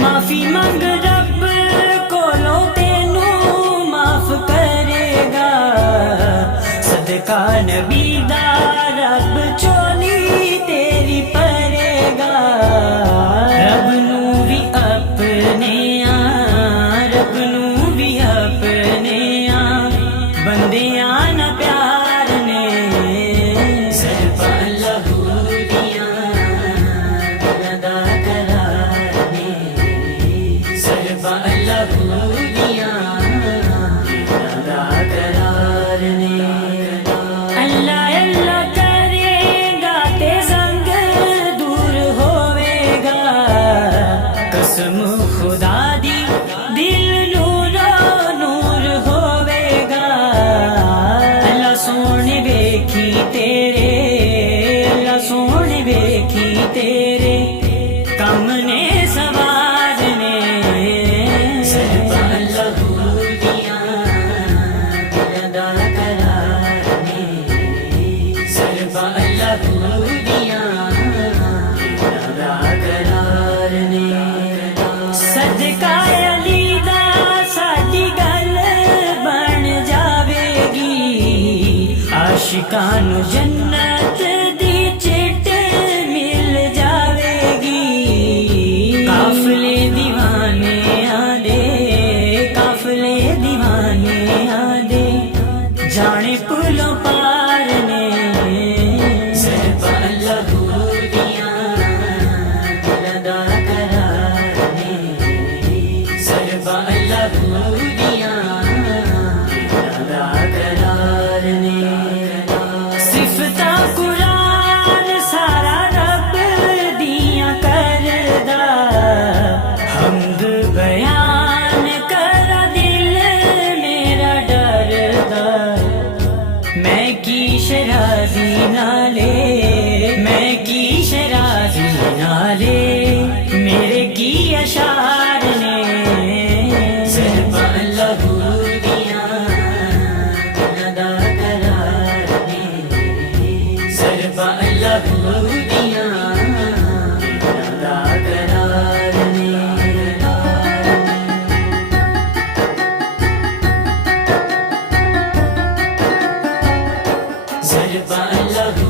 माफी मंग रब कोलों तेनू माफ करेगा, सदका नबी दा रब चोली तेरी परेगा। रब नू भी अपने रब नू भी अपने बंदियां ना प्यार ने सरपा लहू दिया अदा करार ने सरपा लहू दिया अदा करार ने। अल्लाह अल्लाह करेगा ते संग दूर होवेगा, कसम खुदा दी दिल नूरो नूर होवेगा। अल्लाह सोने वेखी तेरे, अल्लाह सोने वेखी तेरे कम ने सवारने सरपा लहू दिया अदा करार ने सरपा लहू दिया अदा करार ने। सदका अली दा साडी गल बन जावेगी, आशिकां नू जन्नत दी चिट मिल जावेगी। काफले दीवाने आदे, काफले दीवाने आदे जाने पुलों पार ने सरपा लहू दिया अदा करार ने सरपा लहू दिया अदा करार ने। सिफता कुरान सारा रब दिया करदा, हमद बयान करा दिल मेरा डरदा। मैं की शराजी नाले, मैं की शराजी नाले मेरे की अशार ने सरपा लहू दिया अदा करार ने सरपा लहू दिया अदा करार ने। सरपा लहू